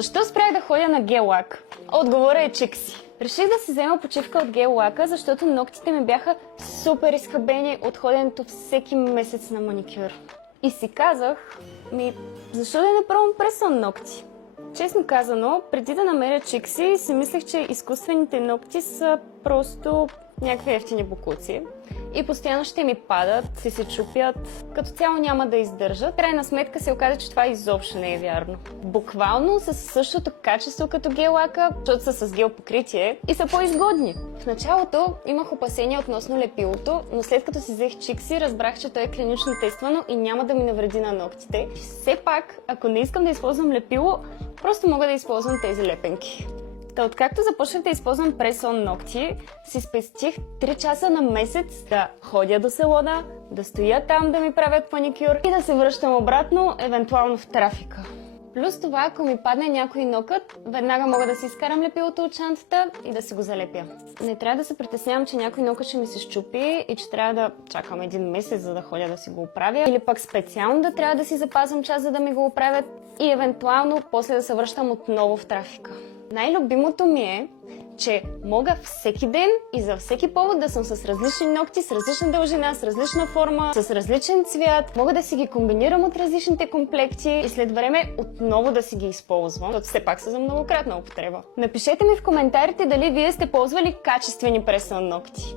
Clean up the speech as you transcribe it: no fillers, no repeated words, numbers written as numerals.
Защо спрях да ходя на гел-лак? Отговорът е чикси. Реших да си взема почивка от гел-лака, защото ногтите ми бяха супер изхабени от ходенето всеки месец на маникюр. И си казах, защо да не пробвам пресон ногти? Честно казано, преди да намеря чикси, си мислех, че изкуствените ногти са просто някакви ефтини бокуци. И постоянно ще ми падат и се чупят, като цяло няма да издържат. Крайна сметка се оказа, че това изобщо не е вярно. Буквално са със същото качество като гел-лака, защото са с гел покритие и са по-изгодни. В началото имах опасения относно лепилото, но след като си взех чикси, разбрах, че то е клинично тествано и няма да ми навреди на ногтите. Все пак, ако не искам да използвам лепило, просто мога да използвам тези лепенки. Та откакто започнах да използвам пресон ногти, си спестих 3 часа на месец да ходя до салона, да стоя там да ми правят маникюр и да се връщам обратно, евентуално в трафика. Плюс това, ако ми падне някой нокът, веднага мога да си изкарам лепилото от чантата и да си го залепя. Не трябва да се притеснявам, че някой нокът ще ми се счупи и че трябва да чакам 1 месец, за да ходя да си го оправя. Или пък специално да трябва да си запазвам час, за да ми го оправят и евентуално после да се връщам отново в трафика. Най-любимото ми е, че мога всеки ден и за всеки повод да съм с различни ногти, с различна дължина, с различна форма, с различен цвят. Мога да си ги комбинирам от различните комплекти и след време отново да си ги използвам, защото все пак са за многократна употреба. Напишете ми в коментарите дали вие сте ползвали качествени пресон ногти.